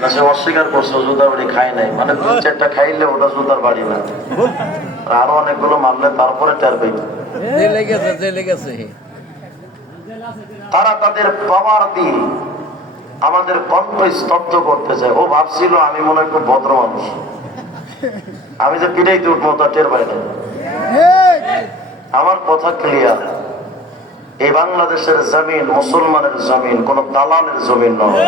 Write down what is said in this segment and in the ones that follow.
না, সে অস্বীকার করছে জুতার বাড়ি খায় নাই, মানে 2-4টা খাইলে ওটা জুতার বাড়ি না, আরো অনেকগুলো মারলে তারপরে টের পাইত। তারা তাদের পাওয়ার দিয়ে আমাদের কণ্ঠ স্তব্ধ করতে চায়। ও ভাবছিল আমি মনে হয় খুব ভদ্র মানুষ, আমি যে পিটাইতে উঠবো তা টের পাই না। আমার কথা ক্লিয়ার, এই বাংলাদেশের জমিন মুসলমানের জমিন, কোন দালালের জমিন নয়।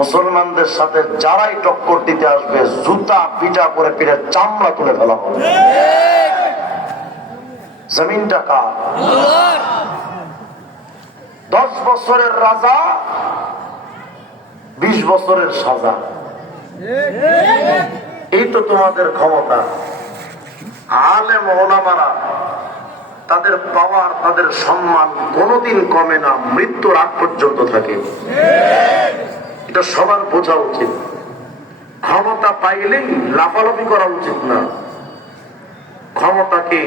মুসলমানদের সাথে যারাই টক্কর দিতে আসবে জুতা পিটা করে পিঠে চামড়া তুলে ফেলা হবে। জমিনটা কার? 10 বছরের রাজা, 20 বছরের সাজা, এই তো তোমাদের ক্ষমতা। আলেম ওলামারা তাদের পাওয়ার, তাদের সম্মান কোনোদিন কমে না, মৃত্যুর আগ পর্যন্ত থাকে। এটা সবার বোঝা উচিত। ক্ষমতা পাইলেই লাফালাফি করা উচিত না, ক্ষমতাকে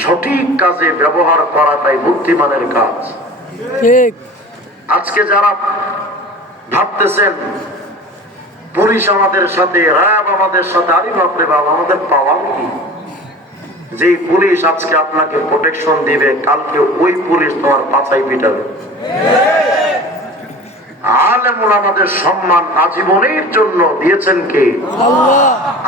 সঠিক কাজে ব্যবহার করাটাই বুদ্ধিমানের কাজ। আজকে যারা ভাবতেছেন পুলিশ আমাদের সাথে, র্যাব আমাদের সাথে, আরে বাপরে বাপ, আমাদের পাওয়ার কি? যে পুলিশ আজকে আপনাকে প্রোটেকশন দিবে, কালকে ওই পুলিশ তোমার পাছাই পিটাবে। আলেম ওলামাদের সম্মান আজীবনের জন্য দিয়েছেন কে?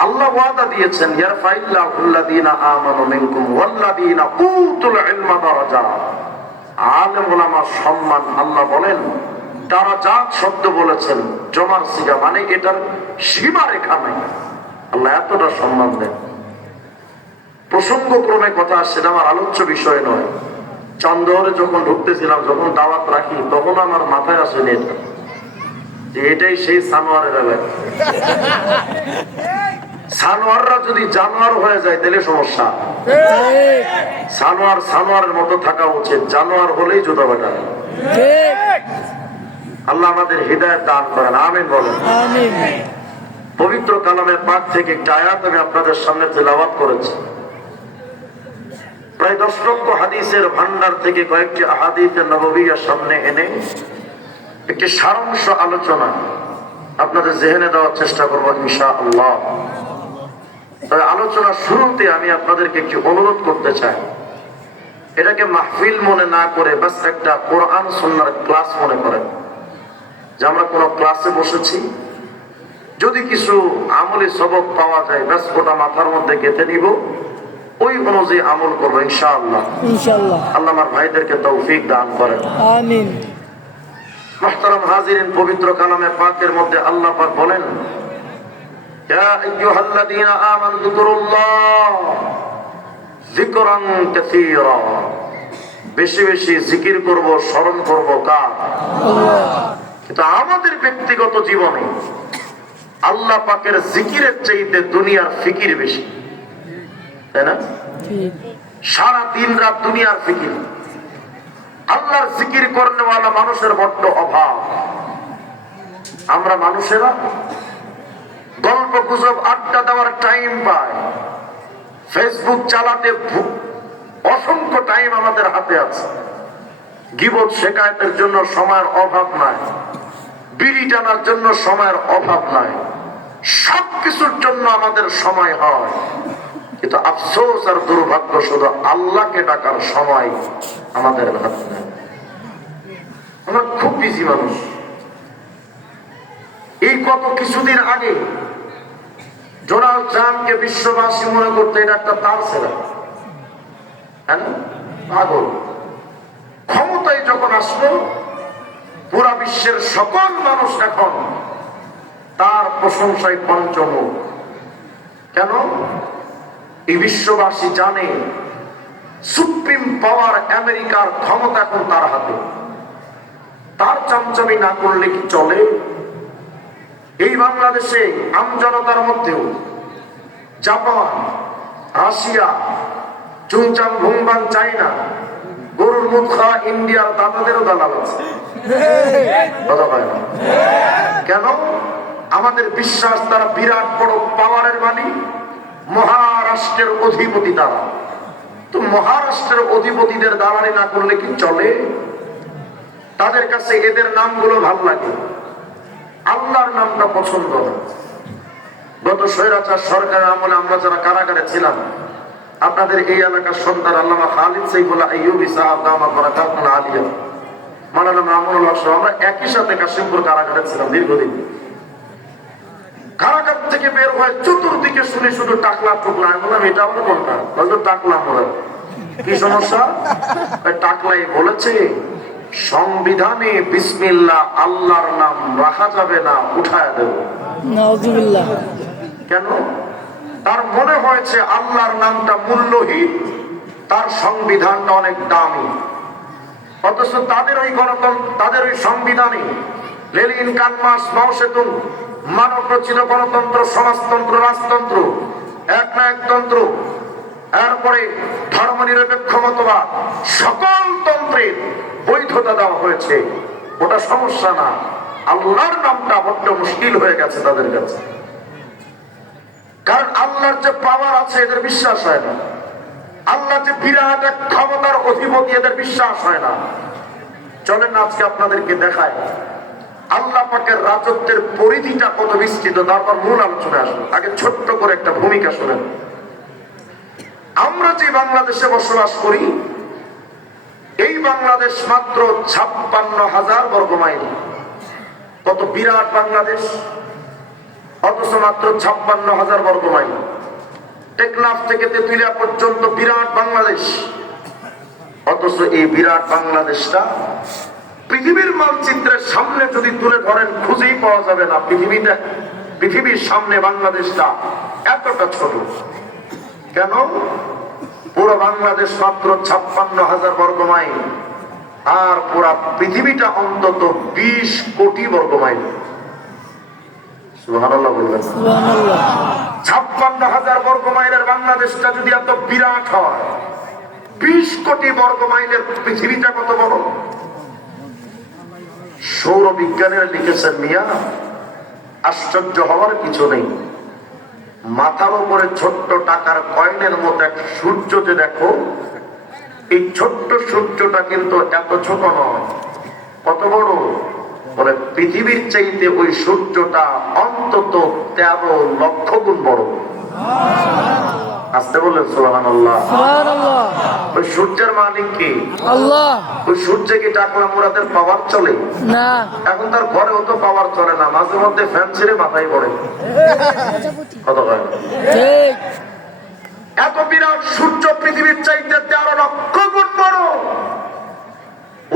আল্লাহ ওয়াদা দিয়েছেন, ইয়ারফাইল্লাহুল্লাযীনা আমানু মিনকুম ওয়াল্লাযীনা উতুল ইলমা দারাজাত। আলেম ওলামার সম্মান আল্লাহ বলেন দারাজাত শব্দ বলেছেন, জমার সিগা, মানে এটার সীমা রেখা নাই। আল্লাহ এতটা সম্মান দেন। প্রসঙ্গক্রমে কথা আসছে, আমার আলোচ্য বিষয় নয়। চন্দরে যখন ঢুকতেছিলাম, যখন দাওয়াত রাখি, তখন আমার মাথায় আসেনি এটা, যে এটাই সেই সানোয়ারের এলাকা। সানোয়াররা যদি জানোয়ার হয়ে যায় তাহলে সমস্যা। সানোয়ার সানোয়ারের মতো থাকা উচিত, জানোয়ার হলেই জুতা বাটা। আল্লাহ আমাদের হৃদায়াত দান করেন, আমিন বলেন। পবিত্র কালামে পাক থেকে একটা আয়াত আমি আপনাদের সামনে তেলাওয়াত করেছি। প্রায় 10 লক্ষ হাদিসের ভান্ডার থেকে কয়েকটি আহাদিসে নববিয়ার সামনে এনে একটি সারাংশ আলোচনা আপনাদের জেহেনে দেওয়ার চেষ্টা করবো ইনশাআল্লাহ। তবে আলোচনার শুরুতে আমি আপনাদেরকে একটি অনুরোধ করতে চাই, এটাকে মাহফিল মনে না করে বাস একটা কোরআন সুন্নাহর ক্লাস মনে করেন, যে আমরা কোনো ক্লাসে বসেছি, যদি কিছু আমলি সবক পাওয়া যায় ব্যাস ওটা মাথার মধ্যে গেঁথে নিব, ওই অনুযায়ী আমল করবো ইনশাআল্লাহ। আল্লাহ আমার ভাইদেরকে তৌফিক দান করেন, আমিন। মুহতারাম হাজিরিন, পবিত্র কালামে পাকের মধ্যে আল্লাহ পাক বলেন, ইয়া আইয়ুহাল্লাযীনা আমানু যিকুরুল্লাহ যিকরান কাসীরা। বেশি বেশি জিকির করব, স্মরণ করব কার? আল্লাহ। কিন্তু আমাদের ব্যক্তিগত জীবনে আল্লাহ পাকের জিকিরের চাইতে দুনিয়ার ফিকির বেশি, তাই না? সারা দিন রাত দুনিয়ার ফিকির। আল্লাহর জিকির করনেওয়ালা মানুষের বড্ড অভাব। আমরা মানুষেরা গল্প গুজব আড্ডা দেওয়ার টাইম পাই, ফেসবুক চালাতে অসংখ্য টাইম আমাদের হাতে আছে। গীবত শেকায়েতের জন্য সময়ের অভাব নাই, বিড়ি টানার জন্য সময়ের অভাব নাই, সবকিছুর জন্য আমাদের সময় হয়। কিন্তু আফসোস আর দুর্ভাগ্য, শুধু আল্লাহকে ডাকার সময় আমাদের হাতে নেই। আমরা খুব বিজি মানুষ। এই গত কিছুদিন আগে ডোনাল্ড ট্রাম্পকে বিশ্ববাসী মনে করতে এটা একটা তার ছেলে, পাগল। ক্ষমতায় যখন আসলো, পুরা বিশ্বের সকল মানুষ এখন তার প্রশংসায় পঞ্চমুখ। কেন? এই বিশ্ববাসী জানে সুপ্রিম পাওয়ার আমেরিকার ক্ষমতা এখন তার হাতে। তার চামচামি না করলে কি চলে? এই বাংলাদেশে আমজনতার মধ্যেও জাপান, রাশিয়া, চুংচাং ভুংবাং চায়না, গরুর মুখ খাওয়া ইন্ডিয়ার দাদাদেরও দালাল আছে। কথা হয় না কেন? আমাদের বিশ্বাস তারা বিরাট বড় পাওয়ারের মালিক, মহারাষ্ট্রের অধিপতি তারা। তো মহারাষ্ট্রের অধিপতিদের দালালি না করলে কি চলে? তাদের কাছে এদের নামগুলো ভাল লাগে। আল্লাহর নামটা পছন্দ না। গত স্বৈরাচার সরকারের আমলে আমরা যারা কারাগারে ছিলাম, আপনাদের এই এলাকার সন্তান আল্লামা খালিদ সাইফুল্লাহ আইয়ুবী সাহেব দামাত বারাকাতুহু আলিয়া, মাওলানা মামুনুল হক, আমরা একই সাথে কাশিমপুর কারাগারে ছিলাম দীর্ঘদিন। কারাগার থেকে বের হয়ে চতুর্দিকে শুনে শুধু টাকলা টুকলা। আমি বললাম এটা আবার কোনটা? বলতো টাকলা মোড়া। কি সমস্যা? টাকলাই বলেছে সংবিধানে বিসমিল্লাহ আল্লাহর নাম রাখা যাবে না, উঠায় দেব। নাউযুবিল্লাহ। কেন? তার মনে হয়েছে আল্লাহর নামটা মূল্যহীন, তার সংবিধানটা অনেক দামি। অথচ তাদের ওই গণতন্ত্র, তাদের ওই সংবিধানে লেনিন, কালমার্ক্স, মাও সেতুং মানব রচিত গণতন্ত্র, সমাজতন্ত্র, রাজতন্ত্র, এক না একতন্ত্র, এরপরে ধর্ম নিরপেক্ষ মতবাদ, সকল তন্ত্রের বৈধতা দেওয়া হয়েছে। ওটা সমস্যা না, আল্লাহর নামটা বড্ড মুশকিল হয়ে গেছে তাদের কাছে। কারণ আল্লাহর যে পাওয়ার আছে এদের বিশ্বাস হয় না, আল্লাহ যে বিরাট এক ক্ষমতার অধিপতি এদের বিশ্বাস হয় না। চলেন আজকে আপনাদেরকে দেখায় আল্লাহ পাকের রাজত্বের পরিধিটা কত বিস্তৃত, তারপর মূল আলোচনা আসবে। আগে ছোট্ট করে একটা ভূমিকা শুনেন। আমরা যে বাংলাদেশে বসবাস করি, এই বাংলাদেশ মাত্র 56,000 বর্গ মাইল। কত বিরাট বাংলাদেশ, অথচ মাত্র 56,000 বর্গ মাইল। টেকনাফ থেকে তেতুলিয়া পর্যন্ত বিরাট বাংলাদেশ, অথচ এই বিরাট বাংলাদেশটা পৃথিবীর মানচিত্রের সামনে যদি তুলে ধরেন খুঁজেই পাওয়া যাবে না। পৃথিবীর সামনে বাংলাদেশটা এতটা ছোট। কেন? পুরো বাংলাদেশ মাত্র 56,000 বর্গ মাইল, আর পুরা পৃথিবীটা অন্তত 20 কোটি বর্গ মাইল। সুবহানাল্লাহ বলবেন। 56,000 বর্গ মাইলের বাংলাদেশটা যদি এত বিরাট হয়, 20 কোটি বর্গ মাইলের পৃথিবীটা কত বড়? সৌর বিজ্ঞানীরা লিখেছেন, মিয়া আশ্চর্য হওয়ার কিছু নেই। মাথার উপরে ছোট্ট টাকার কয়েনের মতো এক সূর্য যে দেখো, এই ছোট্ট সূর্যটা কিন্তু এত ছোট নয়। কত বড়? বলে পৃথিবীর চাইতে ওই সূর্যটা অন্তত 13 লক্ষ গুণ বড়। আসতে বললেন সুবহানাল্লাহ। ওই সূর্যের মালিক কি? আল্লাহ। ওই সূর্যে কি টাকলা মুরাদের পাওয়ার চলে না? এখন তার ঘরে অত পাওয়ার চলে না, মাঝে মধ্যে ফ্যান ছেড়ে মাথায় পড়ে। কত হয়? এত বিরাট সূর্য পৃথিবীর চাইতে 13 লক্ষ গুণ বড়।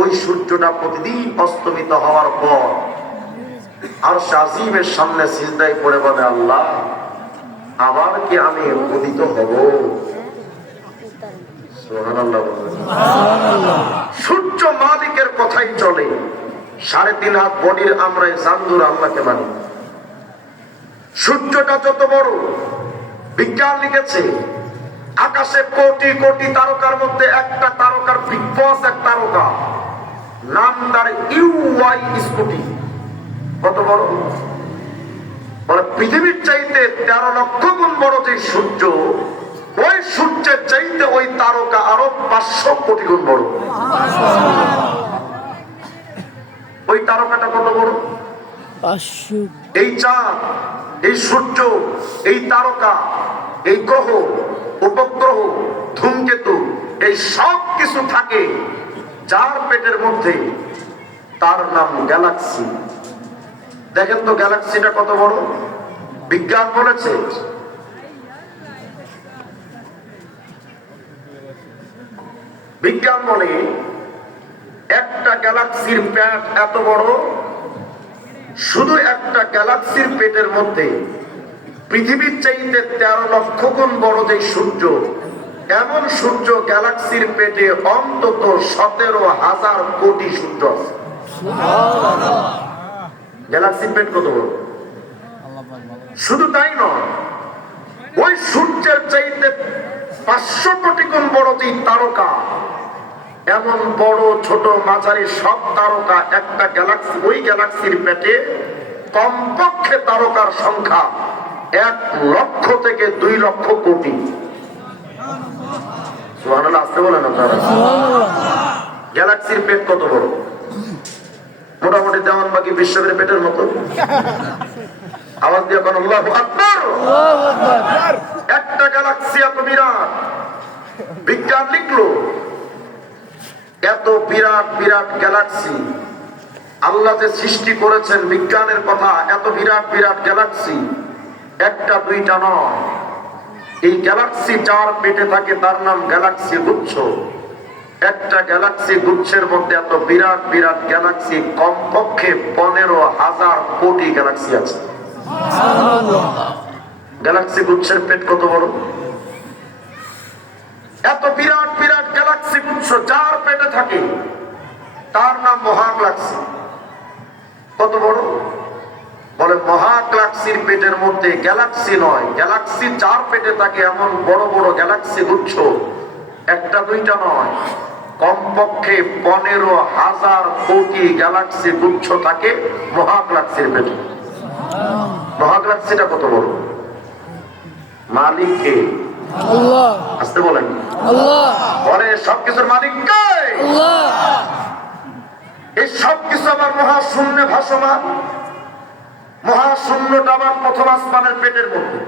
ওই সূর্যটা প্রতিদিন অস্তমিত হওয়ার পর আরশ আজিমের সামনে সিজদায় পড়ে বলে, আল্লাহ আবার কি আমি উদিত হব? সুবহানাল্লাহ। সূর্য মালিকের কথাই চলে। 3.5 হাত বডির আমরা জানদুর আল্লাহকে মানি। সূর্যটা যত বড়, বিজ্ঞান লিখেছে আকাশে কোটি কোটি তারকার মধ্যে একটা তারকার বিগ বস এক তারকা, নাম তার ইউআই স্কুটি। কত বড়? বলে পৃথিবীর চাইতে 13 লক্ষ গুণ বড় যে সূর্য, ওই সূর্যের চাইতে ওই তারকা আরো 500 কোটি গুণ বড়। ওই তারকাটা কত বড়? 500। এই চাঁদ, এই সূর্য, এই তারকা, এই গ্রহ, উপগ্রহ, ধূমকেতু, এই সব কিছু থাকে যার পেটের মধ্যে, তার নাম গ্যালাক্সি। দেখেন তো গ্যালাক্সিটা কত বড়? বিজ্ঞান বলেছে বিজ্ঞান বলে একটা গ্যালাক্সির পেট এত বড়, শুধু একটা গ্যালাক্সির পেটের মধ্যে পৃথিবীর চাইতে 13 লক্ষ গুণ বড় যে সূর্য, এমন সূর্য গ্যালাক্সির পেটে অন্তত 17,000 কোটি সূর্য আছে। গ্যালাক্সির পেট কত বড়? শুধু তাই নয়, ওই সূর্যের চাইতে 500 কোটি গুণ বড় যে তারকা, এমন বড় ছোট মাঝারি সব তারকা একটা গ্যালাক্সি, ওই গ্যালাক্সির পেটে কমপক্ষে তারকার সংখ্যা 1 লক্ষ থেকে 2 লক্ষ কোটি। সুবহানাল্লাহ। আসতে বলেন আপনারা। গ্যালাক্সির পেট কত বড়? মোটামুটি দেওয়ানবাগী বিশ্ববের পেটের মতো। আওয়াজ দিয়ে কোন আল্লাহু আকবার। একটা গ্যালাক্সি এত বিরাট, বিজ্ঞান লিখলো এত বিরাট বিরাট গ্যালাক্সি আল্লাহ যে সৃষ্টি করেছেন, বিজ্ঞানের কথা, এত বিরাট বিরাট গ্যালাক্সি একটা দুইটা নয়। এই গ্যালাক্সি যার পেটে থাকে তার নাম গ্যালাক্সি গুচ্ছ। একটা গ্যালাক্সি গুচ্ছের মধ্যে এত বিরাট বিরাট গ্যালাক্সি, কমপক্ষে 15,000 কোটি গ্যালাক্সি আছে। গ্যালাক্সি গুচ্ছের পেট কত বড়? এত বিরাট বিরাট গ্যালাক্সি গুচ্ছ যার পেটে থাকে তার নাম মহাগ্যালাক্সি। কত বড়? বলে মহাগ্যালাক্সির পেটের মধ্যে গ্যালাক্সি নয়, গ্যালাক্সি যার পেটে থাকে এমন বড় বড় গ্যালাক্সি গুচ্ছ একটা দুইটা নয়, কমপক্ষে 15,000 কোটি গ্যালাক্সি গুচ্ছ থাকে মহাগ্যালাক্সির পেটে। মহাগ্যালাক্সিটা কত বড়? মালিক কে? আল্লাহ। আসতে বলেন আল্লাহ। বলে সবকিছুর মালিক কে? আল্লাহ। এই সবকিছু আমার মহাশূন্যে ভাসমান। মহাশূন্যটা আমার প্রথম আসমানের পেটের মধ্যে।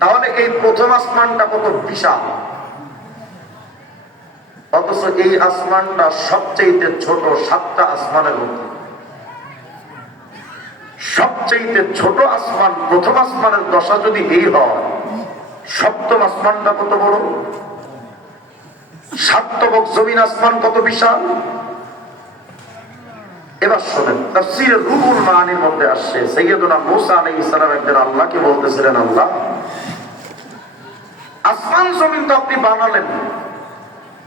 তাহলে এই প্রথম আসমানটা কত বিশাল, অথচ এই আসমানটা সবচেয়ে ছোট 7টা আসমানের মধ্যে। সবচেয়ে ছোট আসমান প্রথম আসমানের দশা যদি এই হয়, সপ্তম আসমানটা কত বড়? সাতবক জমিন আসমান কত বিশাল। এবার শোনেন, তাফসীরে রুহুল মাআনির মধ্যে আসছে সাইয়্যিদুনা মূসা আলাইহিস সালাম একদিন আল্লাহকে বলতেছিলেন, আল্লাহ আসমান জমিন তো আপনি বানালেন,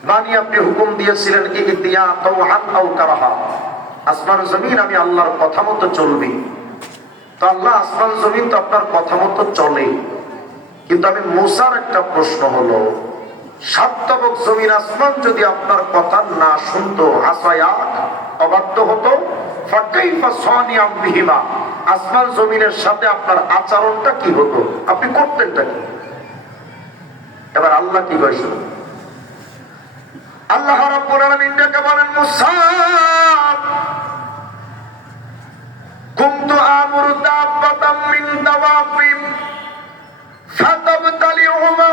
বানিয়ে আপনি হুকুম দিয়েছিলেন ইতিয়া তাওহান আও কারাহা, আসমান জমিন আমি আল্লাহর কথা মতো চলবি। তো আল্লাহ আসমান জমিন তো আপনার কথা মতো চলে, কিন্তু আমি মূসার একটা প্রশ্ন হলো, সাতবক জমিন আসমান যদি আপনার কথা না শুনতো, আসায়াক অবাধ্য হতো, ফাকাইফা সানিয়াম বিহিমা, আসমান জমিনের সাথে আপনার আচরণটা কি হতো, আপনি করতেনটা কি? এবার আল্লাহ কি কইছে? আল্লাহ রাব্বুল আলামিন ডেকে বলেন, মূসা কুনতু আমুরু দাব্বাতাম মিন দাওয়াবি ফাতাবতালিহুমা,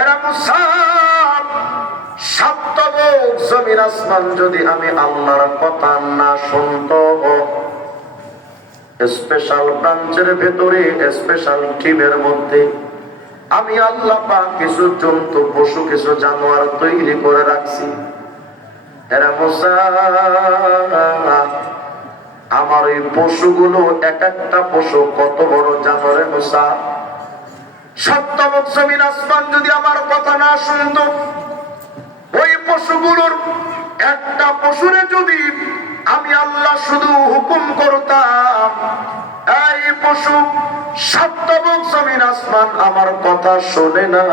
এরা মূসা সাতবক জমিন আসমান যদি আমি আল্লাহর কথা না শুনতো, স্পেশাল ব্রাঞ্চের ভেতরে স্পেশাল টিমের মধ্যে আমি আল্লাহ পাক কিছু জন্তু পশু কিছু জানোয়ার তৈরি করে রাখছি। এরা মূসা আমার এই পশুগুলো এক একটা পশু কত বড় জানোয়ারে মূসা, সাতবক জমিন আসমান যদি আমার কথা না শুনতো, ওই পশুগুলোর একটা পশুরে যদি আমি আল্লাহ শুধু হুকুম করতাম, এই পশু সাতবক জমিন আসমান আমার কথা শোনে না,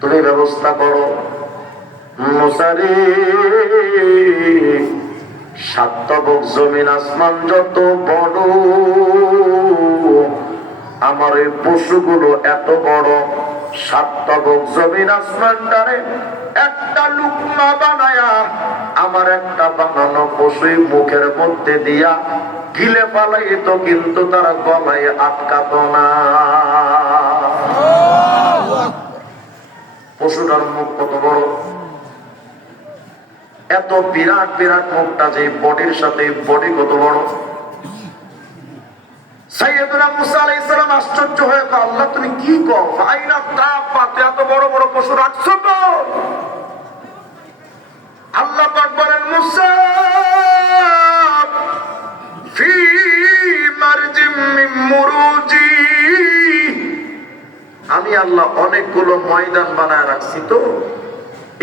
তুমি ব্যবস্থা করো। মূসা রে, সাতবক জমিন আসমান যত বড়, আমার এই পশুগুলো এত বড়, সাতবক জমিন আসমানটারে একটা লুকমা বানায়া আমার একটা বানানো পশু মুখের মধ্যে দিয়া গিলে পালাইতো, কিন্তু তারা গলায় আটকাতো না। পশুটার মুখ কত বড়, এত বিরাট বিরাট মুখটা যে বডির সাথে বডি কত বড়। সাইয়্যিদুনা মূসা আলাইহিস সালাম আশ্চর্য হয়ে কয়, আল্লাহ তুমি কি কও, আইনা দাব্বাত, এত বড় বড় পশু রাখছো তো? আল্লাহ পাক বলেন, মূসা ফি মারজিম মিন মুরুজি, আমি আল্লাহ অনেকগুলো ময়দান বানায় রাখছি, তো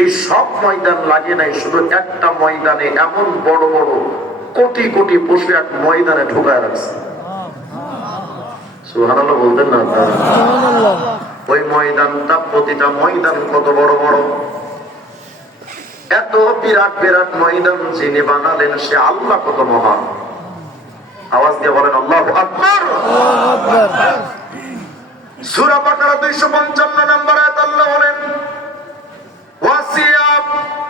এই সব ময়দান লাগে নাই, শুধু একটা ময়দানে এমন বড় বড় কোটি কোটি পশু এক ময়দানে ঢুকায় রাখছে। সুবহানাল্লাহ বলতেন না? ওই ময়দানটা, প্রতিটা ময়দান কত বড় বড়, এত বিরাট বিরাট ময়দান যিনি বানালেন সে আল্লাহ কত মহান। আওয়াজ দিয়ে বলেন আল্লাহু আকবার। সূরা বাকারা 255 নম্বর আয়াত আল্লাহ বলেন, ওয়াসিয়া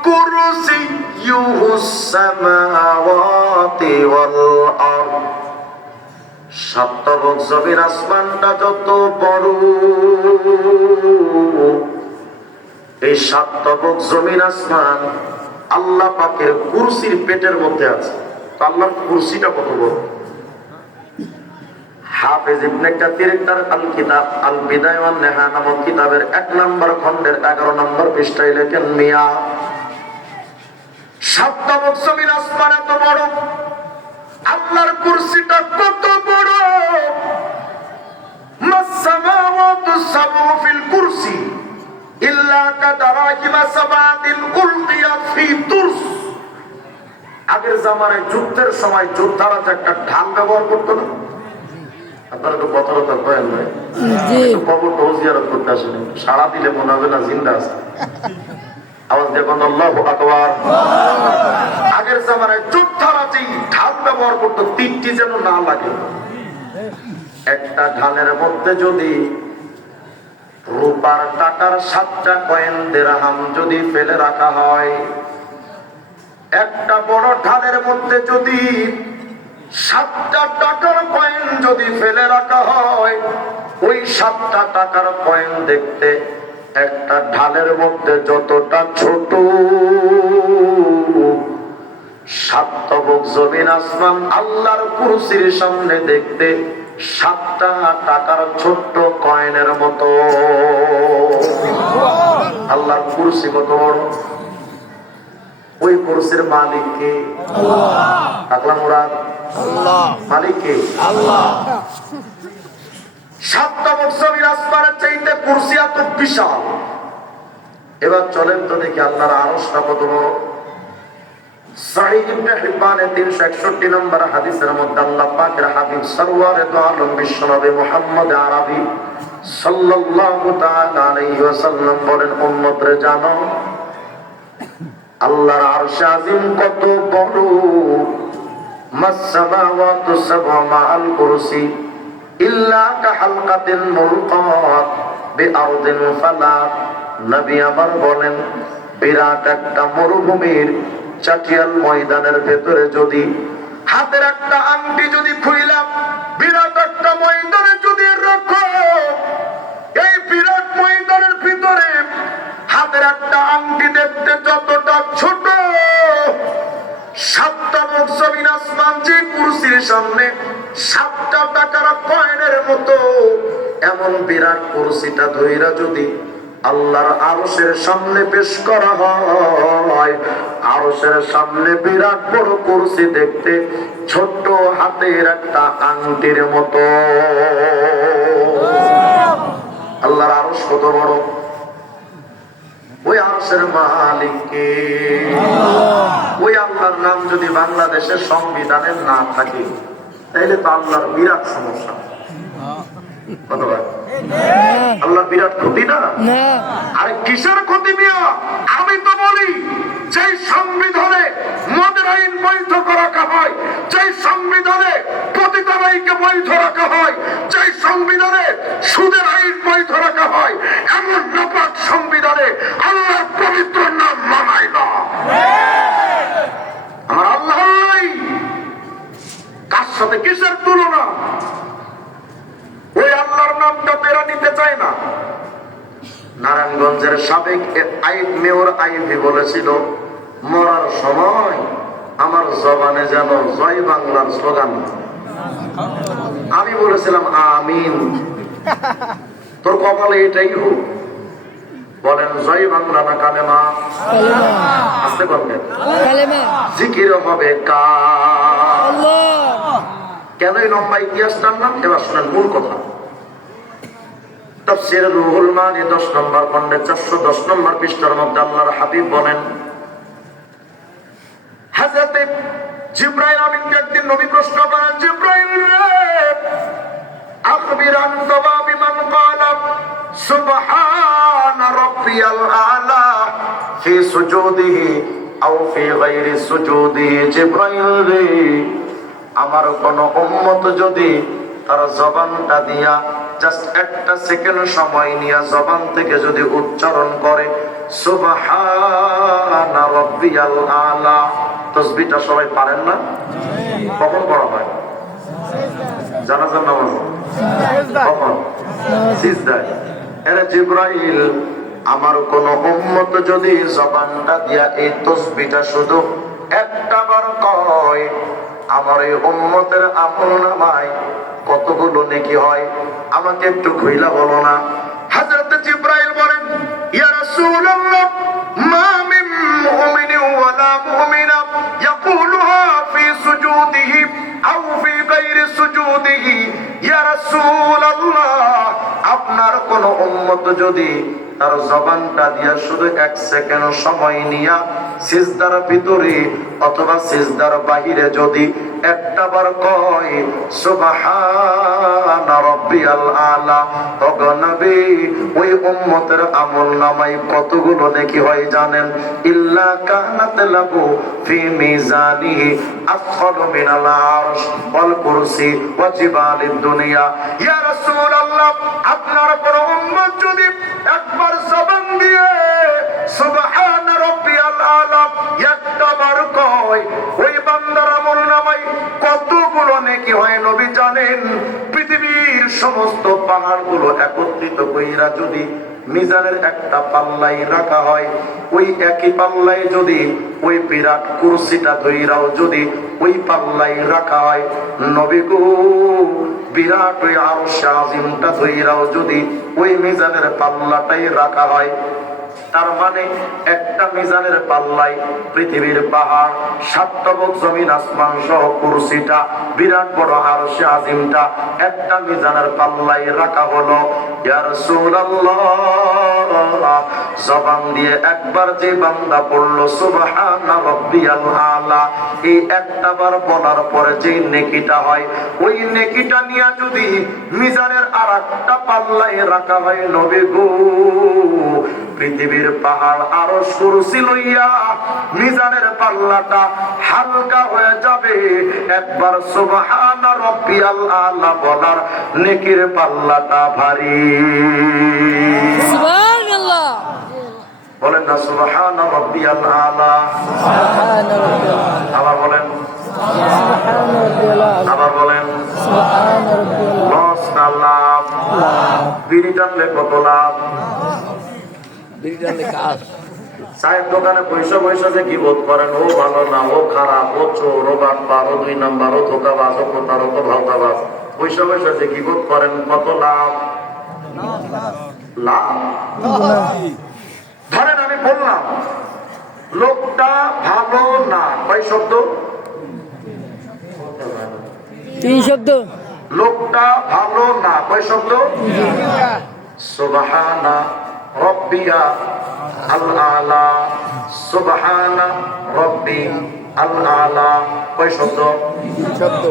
কুরসি কুরসিয়ুহুস সামাওয়াতি ওয়াল আরদ, সাতবক জমিন আসমানটা যত বড়, এই সাতবক জমিন আসমান আল্লাহ পাকের কুরসির পেটের মধ্যে আছে। তো আল্লাহর কুরসিটা কত বড়। হাফেজ ইবনে কাসির তার আল কিতাব আল বিদায়া ওয়ান নিহায়া নামক কিতাবের 1 নম্বর খণ্ডের 11 নম্বর পৃষ্ঠায় লেখেন, মিয়া সাতবক জমিন আসমান এত বড়, আল্লাহর কুরসিটা কত বড়। মাসসামাওয়াতু সাবউ ফিল কুরসি ইল্লা কাদারাহিমা সাবাতিন উলকিয়াত ফি তুরস। আগের জামানায় যুদ্ধের সময় যোদ্ধারা যে একটা ঢাল ব্যবহার করতো না, আপনারা তো কথাটা কয়েন ভাই, কবর জিয়ারত করতে আসেন, সারা দিলে মনে হবে না জিন্দা আছে। আওয়াজ দেখুন, আল্লাহু আকবার। আগের জামানায় যোদ্ধারা যে ঢাল ব্যবহার করতো, তীরটি যেন না লাগে। একটা ঢালের মধ্যে যদি রূপার টাকার 7টা কয়েন দিরহাম যদি ফেলে রাখা হয়, একটা বড় ঢালের মধ্যে যদি 7টা টাকার কয়েন যদি ফেলে রাখা হয়, ওই 7টা টাকার কয়েন দেখতে একটা ঢালের মধ্যে যতটা ছোট, সাতবক জমিন আসমান আল্লাহর কুরসির সামনে দেখতে 7টা টাকার ছোট্ট কয়েনের মতো। আল্লাহর কুরসি কত বড়। ওই কুরসির মালিক কে? আল্লাহ। মুরাদ আল্লাহ। মালিক কে? আল্লাহ। সাতবক জমিন আসমানের চাইতে কুরসি এত বিশাল। এবার চলেন তো দেখি আল্লাহর আরশটা কত বড়। সহিহ ইবনে হিব্বানের 361 নম্বর হাদিসের মধ্যে আল্লাহ পাকের হাবিব সরওয়ারে দু আলম বিশ্বনবী মুহাম্মদ আরবি সাল্লাল্লাহু তাআলা আলাইহি ওয়াসাল্লাম বলেন, উম্মতরে জানো আল্লাহর আরশ আজিম কত বড়। মাসসামাওয়াতু সাবউ মাআল কুরসি ইল্লা কাহালকাতিন মুলকাত বিআরদিন ফালাত। নবী আমার বলেন, বিরাট একটা মরুভূমির চাটিয়াল ময়দানের ভেতরে যদি হাতের একটা আংটি যদি খুইলাম, বিরাট একটা ময়দানে যদি রাখো, এই বিরাট ময়দানের ভিতরে হাতের একটা আংটি দেখতে যতটা ছোট, সাতবক জমিন আসমান যে কুরসির সামনে 7টা টাকার কয়েনের মতো, এমন বিরাট কুরসিটা ধইরা যদি আল্লাহর আরশের সামনে পেশ করা হয়, আরশের সামনে বিরাট বড় কুরসি দেখতে ছোট্ট হাতের একটা আংটির মতো। আল্লাহর আরশ কত বড়। ওই আরশের মালিক কে? ওই আল্লাহর নাম যদি বাংলাদেশের সংবিধানে না থাকে, তাহলে তো আল্লাহর বিরাট সমস্যা। আল্লাহর বিরাট ক্ষতি না? আরে কিসের ক্ষতি মিয়া? আমি তো বলি, যে সংবিধানে মদের আইন বৈধ রাখা হয়, যে সংবিধানে পতিতার আইনকে বৈধ রাখা হয়, যে সংবিধানে সুদের আইন বৈধ রাখা হয়, এমন নাপাক সংবিধানে আল্লাহর পবিত্র নাম মানায় না। আমার আল্লাহ কার সাথে কিসের তুলনা? ওই আল্লাহর নামটা তেরা নিতে চায় না। নারায়ণগঞ্জের সাবেক মেয়র আইভি বলেছিল, মরার সময় আমার জবানে যেন জয় বাংলার স্লোগান। আমি বলেছিলাম আমিন, তোর কপালে এটাই হোক। বলেন জয় বাংলা না কালেমা? আসতে বলবেন জিকির হবে কার? কেন এই লম্বা ইতিহাস জানলাম? এবার শোনেন মূল কথা। তাফসীরে রুহুল মানি 10 নম্বর খণ্ডে 410 নম্বর পৃষ্ঠার মধ্যে আল্লাহর হাবিব বলেন, হযরত জিবরাইল আমিনকে একদিন নবী প্রশ্ন করেন, জিবরাইল রে, আখবির আন সাওয়াবি মান ক্বালা সুবহান রাব্বিয়াল আলা ফি সুজুদিহি আও ফি গায়রি সুজুদিহি। জিবরাইল রে, আমার কোন উম্মত যদি তার জবানটা দিয়া জাস্ট একটা সেকেন্ড সময় নিয়ে জবান থেকে যদি উচ্চারণ করে সুবহানা রাব্বিয়াল আলা। তাসবিহটা সবাই পারেন না? কখন পড়া হয়? জানাজার নামাজ কখন? সিজদায়। এরে জিবরাইল, আমার কোন উম্মত যদি জবানটা দিয়া এই তাসবিহটা শুধু একটা বার কয়, আমার এই উম্মতের আমলনামায় কতগুলো নেকি হয় আমাকে একটু খুইলা বলো না। হযরত জিবরাইল বলেন, ইয়া রাসূলুল্লাহ, মা মিন মুমিনিন ওয়ালা মুমিনা ইয়াকুলুহা ফি সুজুদিহি আও ফি গায়রি সুজুদিহি, ইয়া রাসূলুল্লাহ, আপনার কোন উম্মত যদি তার জবানটা দিয়া শুধু 1 সেকেন্ড সময় নিয়া সিজদার ভিতরে অথবা সিজদার বাহিরে যদি একটা বার কয় সুবহানা রাব্বিয়াল আলা, তখন নবী ওই উম্মতের আমলনামায় কতগুলো নেকি হয় জানেন? ইল্লা কানাত লাহু ফি মিজানিহি আফখালু মিনাল আরশ ওয়াল কুরসি ওয়া জিবালিদ দুনিয়া। ইয়া রাসূলুল্লাহ, আপনার কোন উম্মত যদি একবার জবান দিয়ে সুবহান রাব্বিয়াল আলা একটা বার কয়, ওই বান্দার আমলনামায় কতগুলো নেকি হয় নবী জানেন? পৃথিবীর সমস্ত পাহাড়গুলো একত্রিত কইরা যদি মিজানের একটা পাল্লাই রাখা হয়, ওই একই পাল্লাই যদি ওই বিরাট কুরসিটা ধইরাও যদি ওই পাল্লাই রাখা হয়, নবী গো বিরাট ওই আরশ আজিমটা ধইরাও যদি ওই মিজানের পাল্লাটাই রাখা হয়, তার মানে একটা মিজানের পাল্লায় পৃথিবীর পাহাড়, 7 তবক জমিন আসমান সহ কুরসিটা, বিরাট বড় আরশ আজিমটা একটা মিজানের পাল্লায় রাখা হলো। ইয়া রাসূলুল্লাহ, জবান দিয়ে একবার যে বান্দা পড়লো সুবহানা রাব্বিয়াল আলা, এই একটা বার বলার পরে যে নেকিটা হয়, ওই নেকিটা নিয়ে যদি মিজানের আরেকটা পাল্লায় রাখা হয়, নবী গো পৃথিবীর পাহাড় আরশ কুরসি লইয়া মিজানের পাল্লাটা হালকা হয়ে যাবে। একবার সুবহানা রাব্বিয়াল আলা বলার নেকির পাল্লাটা ভারী। সুবহানাল্লাহ, বলেন না সুবহানা রাব্বিয়াল আলা। আবার বলেন, আবার বলেন। লস না লাভ? বিড়ি টানলে কত লাভ? চায়ের দোকানে পয়সা পয়সা যে কি বোধ করেন, ও ভালো না, ও খারাপ, ও চোর, ও বাটপার, ও 2 নাম্বার, ও ধোকাবাজ, ও কোথার, ও ভাওতাবাজ, পয়সা পয়সা যে কি বোধ করেন, কত লাভ? লাভ। ধরেন আমি বললাম লোকটা ভালো না, কয় শব্দ? 3 শব্দ। লোকটা ভালো না, কয় শব্দ? সুবহানা রাব্বিয়া আল আলা, সুবহানা রাব্বি আল আলা, কয় শব্দ? শব্দ।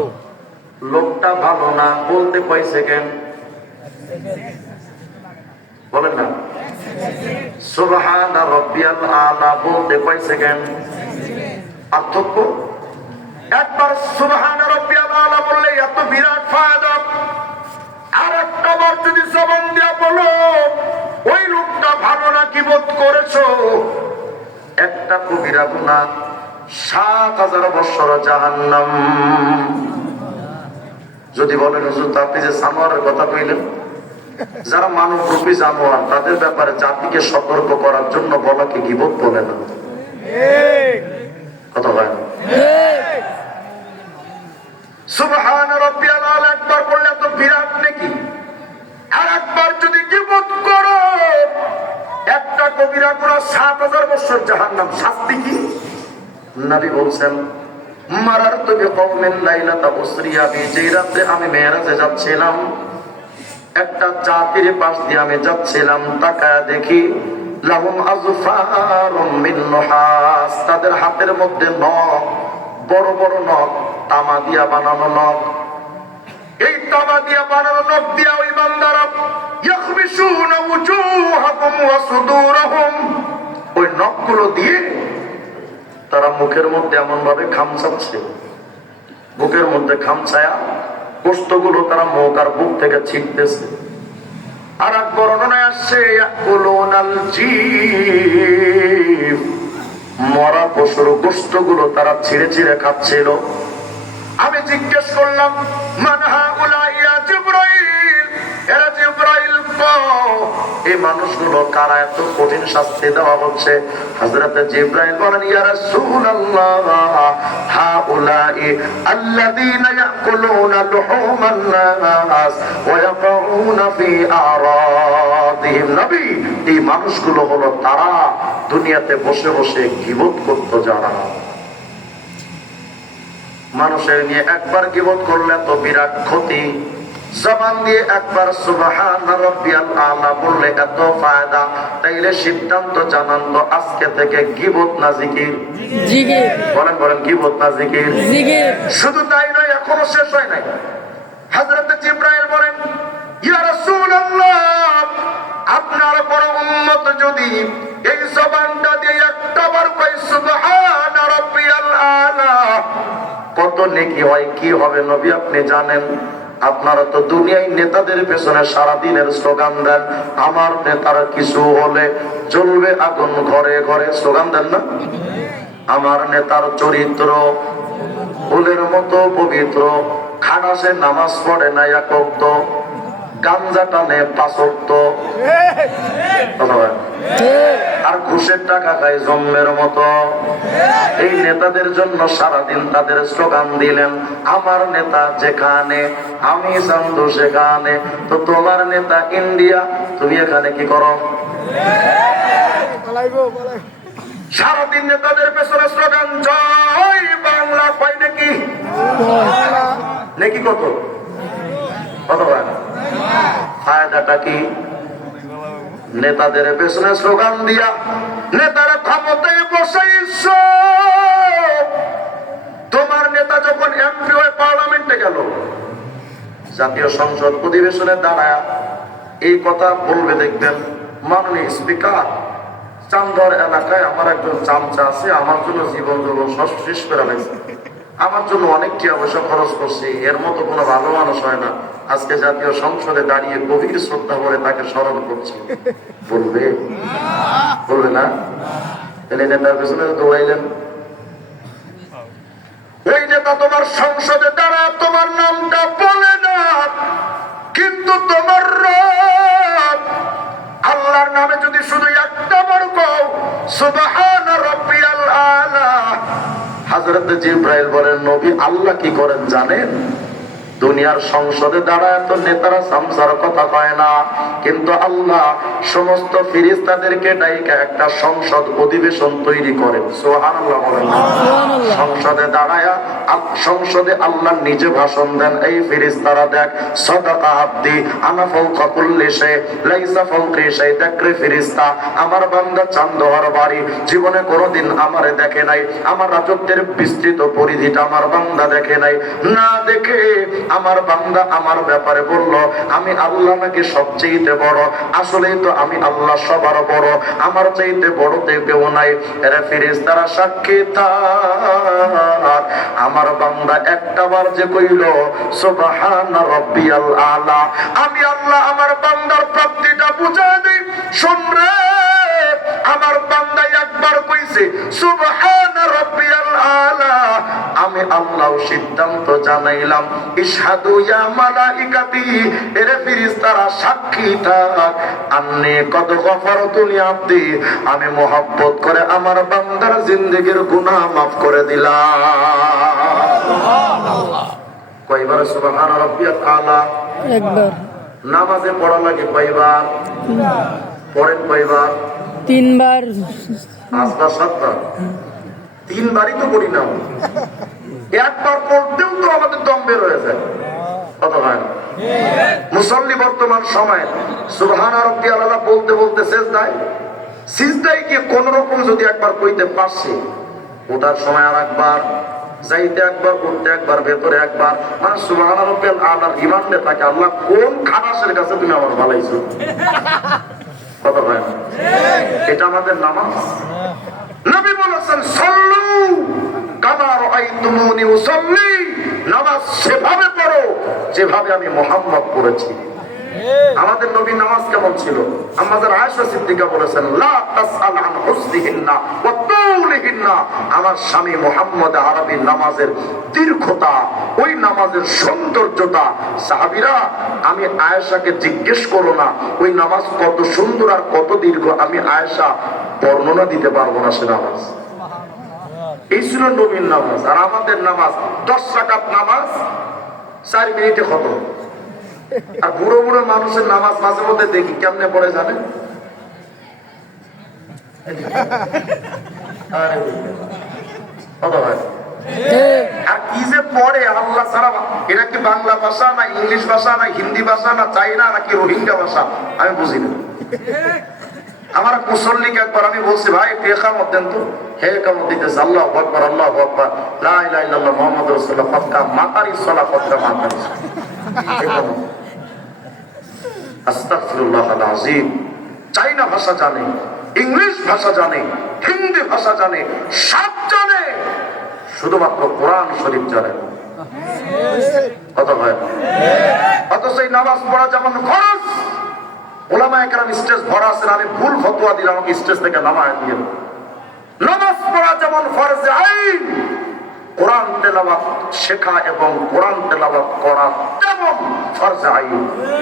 লোকটা ভালো না বলতে কয় সেকেন্ড? বলেন না। সুবহানা রাব্বিয়াল আলা বলতে কয় সেকেন্ড? পার্থক্য? একবার সুবহানা রাব্বিয়াল আলা বললে এত বিরাট ফায়দা, আর একটা বার যদি জবান দিয়া বলো ওই লোকটা ভালো না কি বোধ করেছো, একটা কবিরা গুনাহ 7000 বছর জাহান্নাম। যদি বলেন হুজুর আপনি যে জানোয়ারের কথা কইলেন, যারা মানব রূপী জানোয়ার তাদের ব্যাপারে জাতিকে সতর্ক করার জন্য বলাকে গীবত বলে না। কথা হয় না? সুবহান রাব্বিয়াল আলা একবার বললে তো বিরাট নাকি, আর একবার যদি গীবত করো একটা কবিরা গুনাহ 7000 বছর জাহান্নাম। শাস্তি কি? নবী বলছেন মারারতু বিকওমিন লাইলাতা উসরিয়া বি, যে রাতে আমি মেরাজে যাচ্ছিলাম, একটা জাতির পাশ দিয়ে আমি যাচ্ছিলাম, তাকায়া দেখি লাহুম আযফারুম মিন নুহাস, তাদের হাতের মধ্যে নখ, বড় বড় নখ, তামা দিয়া বানানো নখ। এই তামা দিয়া বানানো নখ দিয়া ওই বান্দারা ইয়াখবিশুনা উজুহাকুম ওয়া সুদুরহুম, ওই নখগুলো দিয়ে তারা মুখের মধ্যে এমন ভাবে খামচাচ্ছে, বুকের মধ্যে খামছায়া গোশতগুলো তারা মুখ আর বুক থেকে ছিটতেছে। আর এক বর্ণনায় আসছে ইয়াকুলুনাল জিব, মরা পশুর গোশতগুলো তারা ছিঁড়ে ছিঁড়ে খাচ্ছিল। আমি জিজ্ঞেস করলাম মান হাউলা ইয়া জিবরাইল, এরা জিবরাইল কো, এই মানুষগুলো কারা, এত কঠিন শাস্তি দেওয়া হচ্ছে? হযরত জিবরাইল বলেন ইয়া রাসূলুল্লাহ হাউলাই আল্লাযীনা ইয়াকুলুনা লুহুমান নাস ওয়া ইয়াকুনা ফি আরাদিহিম। নবী, এই মানুষগুলো হলো তারা দুনিয়াতে বসে বসে গীবত করত যারা। মানুষের নিয়ে একবার গীবত করলে তো বিরাট ক্ষতি, জবান দিয়ে একবার সুবহান রাব্বিয়াল আলা বললে এত ফায়দা। তাইলে সিদ্ধান্ত জানান তো আজকে থেকে গীবত না জিকির? জিকির। বলেন বলেন, গীবত না জিকির? জিকির। শুধু তাই নয়, এখনো শেষ হয় নাই। হযরত জিবরাইল বলেন ইয়া রাসূলুল্লাহ, আপনার বড় উম্মত যদি এই জবানটা দিয়ে একটাবার কয় সুবহান রাব্বিয়াল আলা, কত নেকি হয়, কি হবে নবী আপনি জানেন? আপনারা তো দুনিয়ায় নেতাদের পেছনে সারা দিনের স্লোগান দেন, আমার নেতার কিছু হলে জ্বলবে আগুন ঘরে ঘরে, স্লোগান দেন না? আমার নেতার চরিত্র ফুলের মতো পবিত্র, খানাসে নামাজ পড়ে না এক ওয়াক্ত, গাঞ্জা টানে 5 ওয়াক্ত, আর ঘুষের টাকা খায় জম্মের মতো। এই নেতাদের জন্য সারাদিন তাদের স্লোগান দিলেন, আমার নেতা যেখানে আমি চান্দু সেখানে। তো তোমার নেতা ইন্ডিয়া, তুমি এখানে কি করো? সারাদিন নেতাদের পেছনে স্লোগান, জয় বাংলা, পাই নাকি? নাকি কত কত হয়? ফায়দাটা কি? নেতাদের পেছনে স্লোগান দিয়া নেতারা ক্ষমতায় বসাইছ। তোমার নেতা যখন এমপি হয়ে পার্লামেন্টে গেল, জাতীয় সংসদ অধিবেশনে দাঁড়ায় এই কথা বলবে, দেখবেন মাননীয় স্পিকার, চান্দর এলাকায় আমার একজন চামচা আছে, আমার জন্য জীবন যৌবন শেষ করে লাগছে, আমার জন্য অনেক কি অবশ্য খরচ করছি, এর মতো কোনো ভালো মানুষ হয় না, আজকে জাতীয় সংসদে দাঁড়িয়ে গভীর শ্রদ্ধা করে তাকে স্মরণ করছি। বলবে? বলবে না? তাহলে নেতার পেছনে দৌড়াইলেন। ওই নেতা তোমার সংসদে দাঁড়ায় তোমার নামটা বলে না, কিন্তু তোমার রব আল্লাহর নামে যদি শুধু একটা বড় কও সুবহান রাব্বিয়াল আলা। হযরত জিবরাইল বলেন নবী, আল্লাহ কি করেন জানেন? দুনিয়ার সংসদে দাঁড়ায় তো নেতারা সামসার কথা কয় না, কিন্তু আল্লাহ সমস্ত ফেরেশতাদেরকে ডাইকা একটা সংসদ অধিবেশন তৈরি করেন। সুবহানাল্লাহ বলেন। সংসদে দাঁড়ায়া সংসদে আল্লাহ নিজে ভাষণ দেন, এই ফেরেশতারা দেখ, সাদাকা আব্দি আনা ফাওকা কুল্লি শাই লাইসা ফাওকি শাই। দেখরে ফেরেশতা, আমার বান্দা চাঁদ হওয়ার বাড়ি জীবনে কোনোদিন আমারে দেখে নাই, আমার রাজত্বের বিস্তৃত পরিধিটা আমার বান্দা দেখে নাই। না দেখে আমার বান্দা আমার ব্যাপারে বলল আমি আল্লাহ নাকি সবচেয়ে বড়। আসলেই তো আমি আল্লাহ সবার বড়, আমার চাইতে বড় কেউ নাই। এরা ফেরেশতারা সাক্ষী তার, আমার বান্দা একটাবার যে কইল সুবহান রাব্বিয়াল আলা, আমি আল্লাহ আমার বান্দার প্রাপ্তিটা বুঝাই দেই। শুন রে, আমার বান্দা একবার কইছে সুবহান রাব্বিয়াল আলা, আমি আল্লাহ সিদ্ধান্ত জানাইলাম ইশহাদু ইয়া মালাইকাতি, এরে ফেরেশতারা সাক্ষী থাক, আন্নী কদ গফারতু লি আবদি, আমি মোহাব্বত করে আমার বান্দার জিন্দেগীর গুনাহ মাফ করে দিলাম। সুবহানাল্লাহ। কয়বার সুবহান রাব্বিয়াল আলা? একবার। নামাজে পড়া লাগে কয়বার? পড়েন কয়বার? 3 বার। 5 বার 7 বার? 3 বারই তো পড়ি না, একবার পড়তেও তো আমাদের দম বের হয়ে যায়। কত হয় না? মুসল্লি বর্তমান সময়ে সুবহান রাব্বিয়াল আলা বলতে বলতে সিজদায় গিয়ে কোন রকম যদি একবার কইতে পারছে, ওটার সময় আর একবার, যাইতে একবার, উঠতে একবার, ভেতরে একবার, মানে সুবহান রাব্বিয়াল আলার রিমান্ডে থাকে আল্লাহ কোন খানাসের কাছে তুমি আমার ভালাইছো। কত হয় না? এটা আমাদের নামাজ। নবী বলেছেন সাল্লু কামা রাআইতুমুনি উসাল্লি, নামাজ সেভাবে পড়ো যেভাবে আমি মুহাম্মদ পড়েছি। আমাদের নবীর নামাজ কেমন ছিল? আমাদের আয়েশা সিদ্দিকা বলেছেন, লা তাসআল আন হুসনিহিন্না ওয়া তুলিহিন্না। আমার স্বামী মুহাম্মদ আরবীর নামাজের দীর্ঘতা, ওই নামাজের সৌন্দর্যতা, সাহাবীরা আমি আয়েশাকে জিজ্ঞেস করো না ওই নামাজ কত সুন্দর আর কত দীর্ঘ, আমি আয়েশা বর্ণনা দিতে পারবো না সে নামাজ। এই ছিল নবীর নামাজ। আর আমাদের নামাজ 10 রাকাত নামাজ 4 মিনিটে খতম। আর বুড়ো বুড়ো মানুষের নামাজ মাঝে মধ্যে দেখি কেমনে পড়ে জানে, আর কি যে পড়ে আল্লাহ ছাড়া। এটা কি বাংলা ভাষা না ইংলিশ ভাষা না হিন্দি ভাষা না চাইনা নাকি রোহিঙ্গা ভাষা আমি বুঝি না। আমার মুসল্লিকে একবার আমি বলছি, ভাই একটু একামত দেন তো। হে একামত দিতেছে, আল্লাহু আকবার আল্লাহু আকবার লা ইলাহা ইল্লাল্লাহ মুহাম্মাদুর রাসূলুল্লাহ ফাতকা মাতারিস সালাত ফাতকা মাতারিস। আস্তাগফিরুল্লাহ আল আযীম। চাইনা ভাষা জানে, ইংলিশ ভাষা জানে, হিন্দি ভাষা জানে, সব জানে, শুধুমাত্র কোরআন শরীফ জানে। কত হয়? অথচ এই নামাজ পড়া যেমন ফরজ, ওলামায়ে কেরাম স্টেজ ভরা আছেন, আমি ভুল ফতোয়া দিলাম, আমাকে স্টেজ থেকে নামায় দিয়ে। নামাজ পড়া যেমন ফরজে আইন, কোরআন তেলাওয়াত শেখা এবং কোরআন তেলাওয়াত করা তেমন ফরজে আইন।